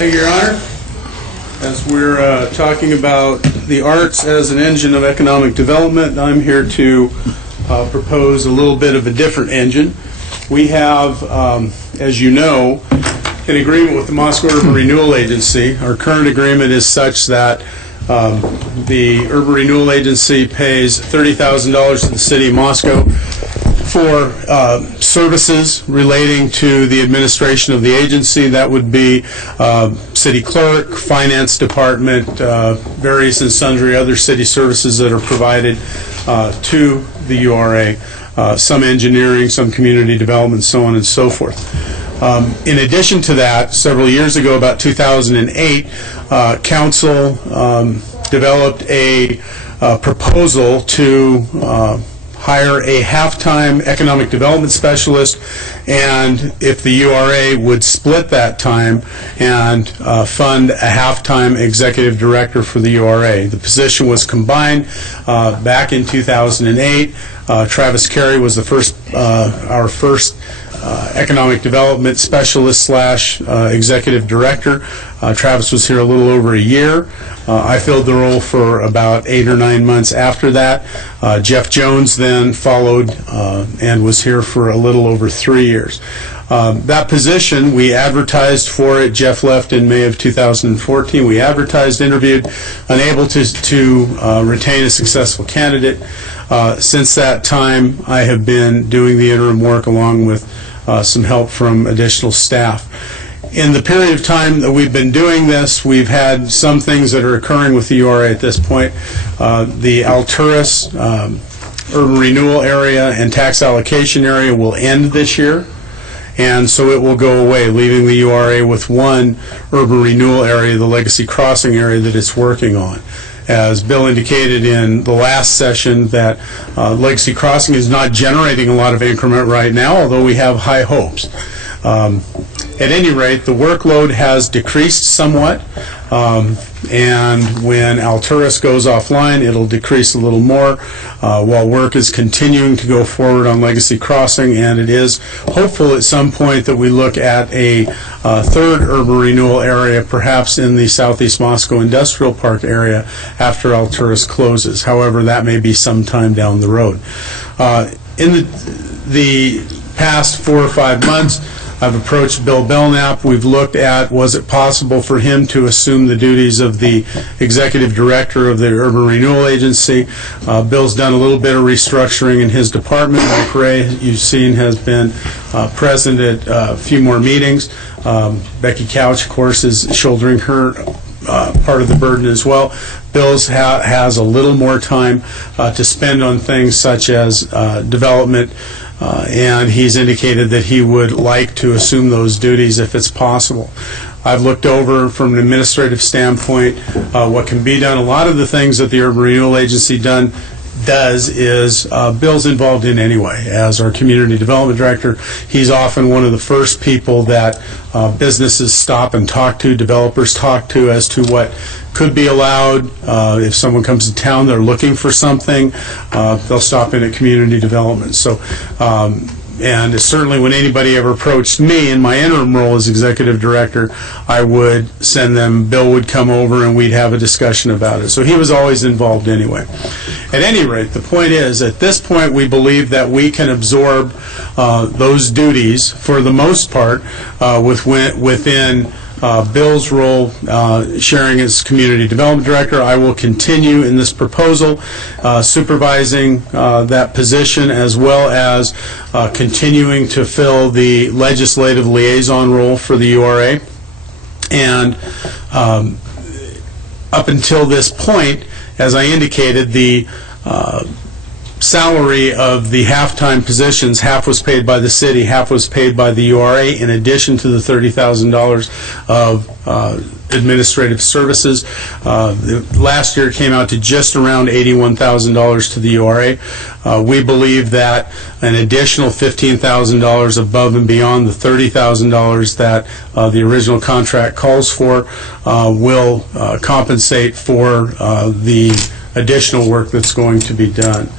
Thank you, Your Honor. As we're talking about the arts as an engine of economic development, I'm here to propose a little bit of a different engine. We have, as you know, an agreement with the Moscow Urban Renewal Agency. Our current agreement is such that the Urban Renewal Agency pays $30,000 to the City of Moscow for services relating to the administration of the agency. That would be city clerk, finance department, various and sundry other city services that are provided to the URA, some engineering, some community development, so on and so forth. In addition to that, several years ago, about 2008, Council developed a proposal to hire a half-time economic development specialist, and if the URA would split that time and fund a half-time executive director for the URA. The position was combined back in 2008. Travis Carey was our first economic development specialist / executive director. Travis was here a little over a year. I filled the role for about 8 or 9 months after that. Jeff Jones then followed and was here for a little over 3 years. That position, we advertised for it. Jeff left in May of 2014. We advertised, interviewed, unable to retain a successful candidate. Since that time, I have been doing the interim work along with some help from additional staff. In the period of time that we've been doing this, we've had some things that are occurring with the URA at this point. The Alturas urban renewal area and tax allocation area will end this year, and so it will go away, leaving the URA with one urban renewal area, the Legacy Crossing area, that it's working on. As Bill indicated in the last session, that Legacy Crossing is not generating a lot of increment right now, although we have high hopes. At any rate, the workload has decreased somewhat, and when Alturas goes offline, it'll decrease a little more while work is continuing to go forward on Legacy Crossing, and it is hopeful at some point that we look at a third urban renewal area, perhaps in the Southeast Moscow Industrial Park area after Alturas closes. However, that may be sometime down the road. In the past 4 or 5 months, I've approached Bill Belknap. We've looked at, was it possible for him to assume the duties of the executive director of the Urban Renewal Agency. Bill's done a little bit of restructuring in his department. Mike Ray, you've seen, has been present at a few more meetings. Becky Couch, of course, is shouldering her part of the burden as well. Bill's has a little more time to spend on things such as development, and he's indicated that he would like to assume those duties if it's possible. I've looked over from an administrative standpoint what can be done. A lot of the things that the Urban Renewal Agency does is Bill's involved in anyway. As our community development director, he's often one of the first people that businesses stop and talk to, developers talk to, as to what could be allowed. If someone comes to town, they're looking for something, they'll stop in at community development. So, and certainly when anybody ever approached me in my interim role as executive director, I would send them, Bill would come over and we'd have a discussion about it. So he was always involved anyway. At any rate, the point is, at this point, we believe that we can absorb those duties for the most part within Bill's role, sharing as community development director. I will continue in this proposal supervising that position, as well as continuing to fill the legislative liaison role for the URA. And up until this point, as I indicated, the salary of the half-time positions, half was paid by the city, half was paid by the URA, in addition to the $30,000 of administrative services. Last year it came out to just around $81,000 to the URA. We believe that an additional $15,000 above and beyond the $30,000 that the original contract calls for will compensate for the additional work that's going to be done.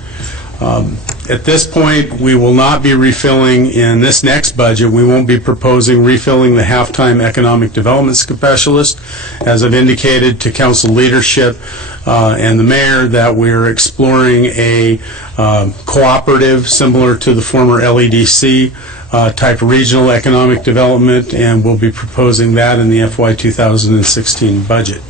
At this point, we will not be refilling in this next budget. We won't be proposing refilling the half-time economic development specialist. As I've indicated to council leadership and the mayor, that we're exploring a cooperative similar to the former LEDC type regional economic development, and we'll be proposing that in the FY 2016 budget.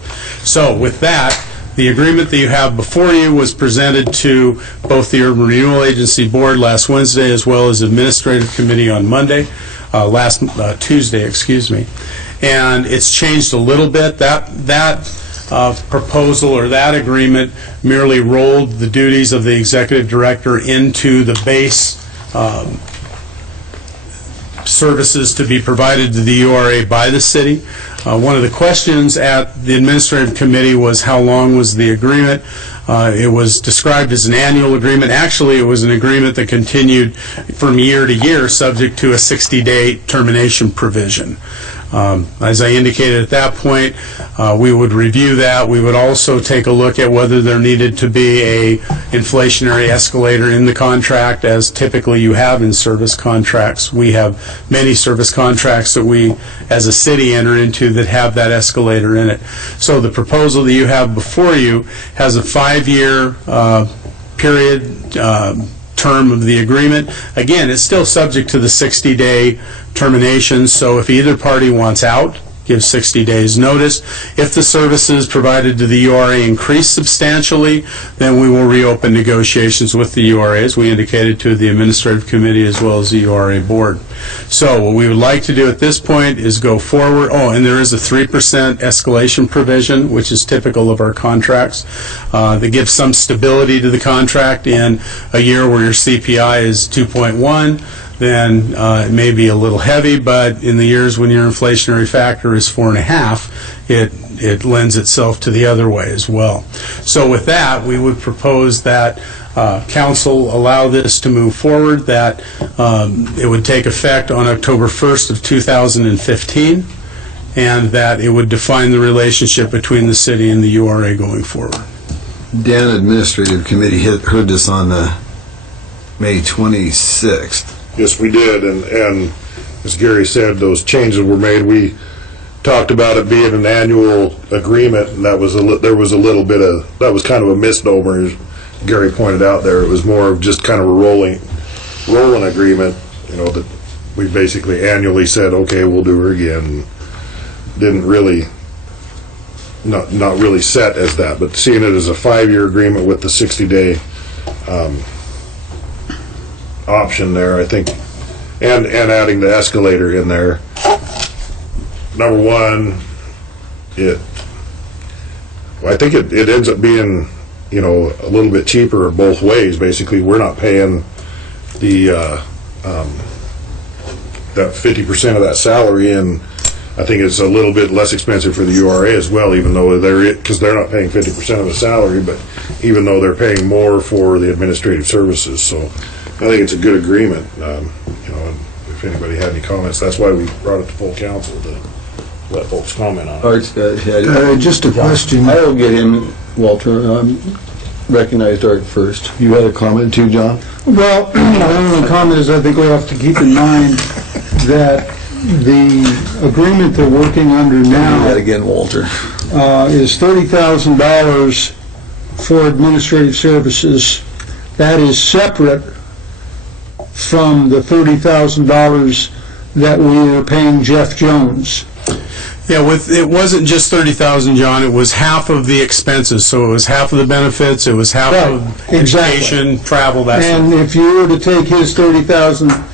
So with that, the agreement that you have before you was presented to both the Urban Renewal Agency Board last Wednesday as well as Administrative Committee on Monday, Tuesday, excuse me. And it's changed a little bit. That proposal or that agreement merely rolled the duties of the Executive Director into the base services to be provided to the URA by the city. One of the questions at the Administrative Committee was how long was the agreement. It was described as an annual agreement. Actually, it was an agreement that continued from year to year, subject to a 60-day termination provision. As I indicated at that point, we would review that. We would also take a look at whether there needed to be a inflationary escalator in the contract, as typically you have in service contracts. We have many service contracts that we, as a city, enter into that have that escalator in it. So the proposal that you have before you has a 5-year period term of the agreement. Again, it's still subject to the 60-day termination, so if either party wants out, give 60 days notice. If the services provided to the URA increase substantially, then we will reopen negotiations with the URA, as we indicated to the Administrative Committee as well as the URA Board. So what we would like to do at this point is go forward. Oh, and there is a 3% escalation provision, which is typical of our contracts, that gives some stability to the contract. In a year where your CPI is 2.1, then it may be a little heavy, but in the years when your inflationary factor is 4.5, it lends itself to the other way as well. So with that, we would propose that council allow this to move forward, that it would take effect on October 1st of 2015, and that it would define the relationship between the city and the URA going forward. Dan, Administrative Committee heard this on May 26th. Yes, we did, and as Gary said, those changes were made. We talked about it being an annual agreement, and that was there was a little bit of, that was kind of a misnomer, as Gary pointed out there. It was more of just kind of a rolling agreement, you know, that we basically annually said, okay, we'll do her again. Didn't really, not really set as that, but seeing it as a 5-year agreement with the 60-day option there, I think, and adding the escalator in there. Number one, I think it ends up being, you know, a little bit cheaper both ways. Basically, we're not paying the that 50% of that salary, and I think it's a little bit less expensive for the URA as well, even though because they're not paying 50% of the salary, but even though they're paying more for the administrative services. So I think it's a good agreement. You know, if anybody had any comments, that's why we brought it to full council to let folks comment on it. Just a question. I will get him, Walter. Recognized Art first. You had a comment too, John? Well, my only comment is I think we have to keep in mind that the agreement they're working under now that again, Walter. Is $30,000 for administrative services. That is separate from the $30,000 that we were paying Jeff Jones. Yeah, it wasn't just $30,000, John. It was half of the expenses. So it was half of the benefits. It was half of education, travel, that sort of thing. And if you were to take his $30,000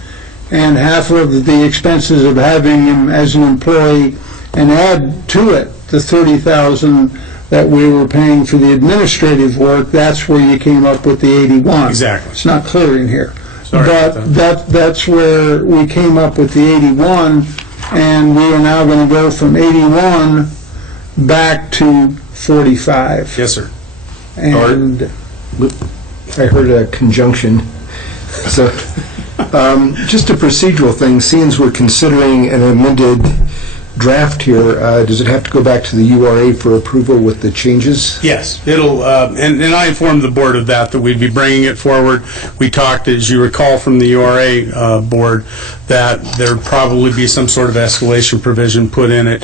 and half of the expenses of having him as an employee and add to it the $30,000 that we were paying for the administrative work, that's where you came up with the 81. Exactly. It's not clear in here. Sorry but that's where we came up with the 81, and we are now going to go from 81 back to 45. Yes, sir. And I heard a conjunction. So, just a procedural thing, seeing we're considering an amended draft here, does it have to go back to the URA for approval with the changes? Yes, it'll, and I informed the board of that we'd be bringing it forward. We talked, as you recall from the URA board, that there'd probably be some sort of escalation provision put in it.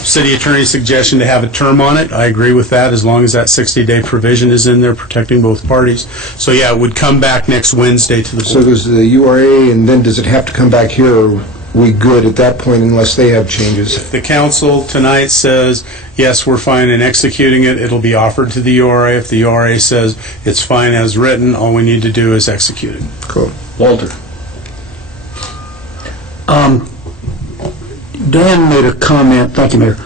City attorney's suggestion to have a term on it, I agree with that, as long as that 60-day provision is in there protecting both parties. So yeah, it would come back next Wednesday to the So board. there's the URA, and then does it have to come back here, or are we good at that point unless they have changes? The council tonight says, yes, we're fine in executing it, it'll be offered to the URA. If the URA says it's fine as written, all we need to do is execute it. Cool. Walter? Dan made a comment, thank you, Mayor.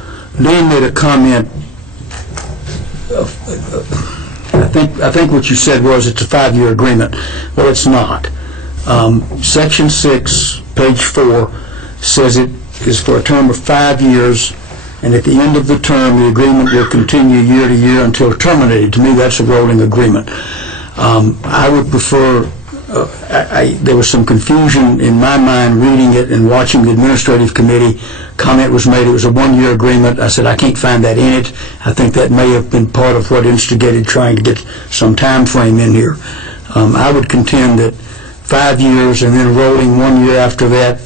Dan made a comment, I think what you said was it's a 5-year agreement. Well, it's not. Section 6, page 4, says it is for a term of 5 years, and at the end of the term, the agreement will continue year to year until terminated. To me, that's a rolling agreement. I would prefer, there was some confusion in my mind reading it and watching the administrative committee. Comment was made, it was a 1-year agreement. I said, I can't find that in it. I think that may have been part of what instigated trying to get some time frame in here. I would contend that 5 years and then rolling 1 year after that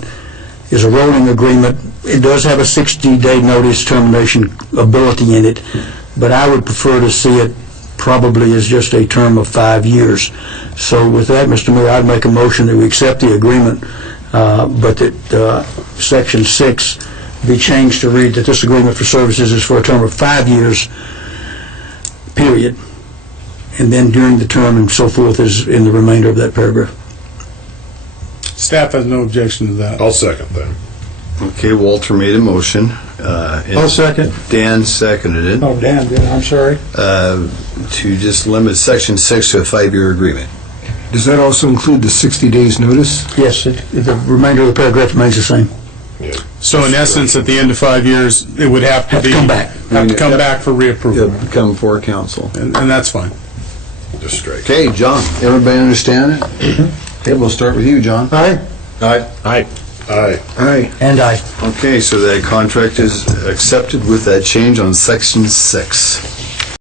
is a rolling agreement. It does have a 60-day notice termination ability in it, but I would prefer to see it probably as just a term of 5 years. So with that, Mr. Mayor, I'd make a motion that we accept the agreement, but that Section 6 be changed to read that this agreement for services is for a term of 5 years, period, and then during the term and so forth is in the remainder of that paragraph. Staff has no objection to that. I'll second that. Okay, Walter made a motion. I'll second. Dan seconded it, Oh, Dan did, I'm sorry. to just limit Section 6 to a 5-year agreement. Does that also include the 60 days notice? Yes, the remainder of the paragraph remains the same. So in essence, at the end of 5 years, it would have to Have to be... come back. Have to come back for reapproval, It'll come before council. and that's fine. Just straight. Okay, John, everybody understand it? Okay, we'll start with you, John. Aye? Aye. Aye. Aye. And I. Okay, so that contract is accepted with that change on Section 6.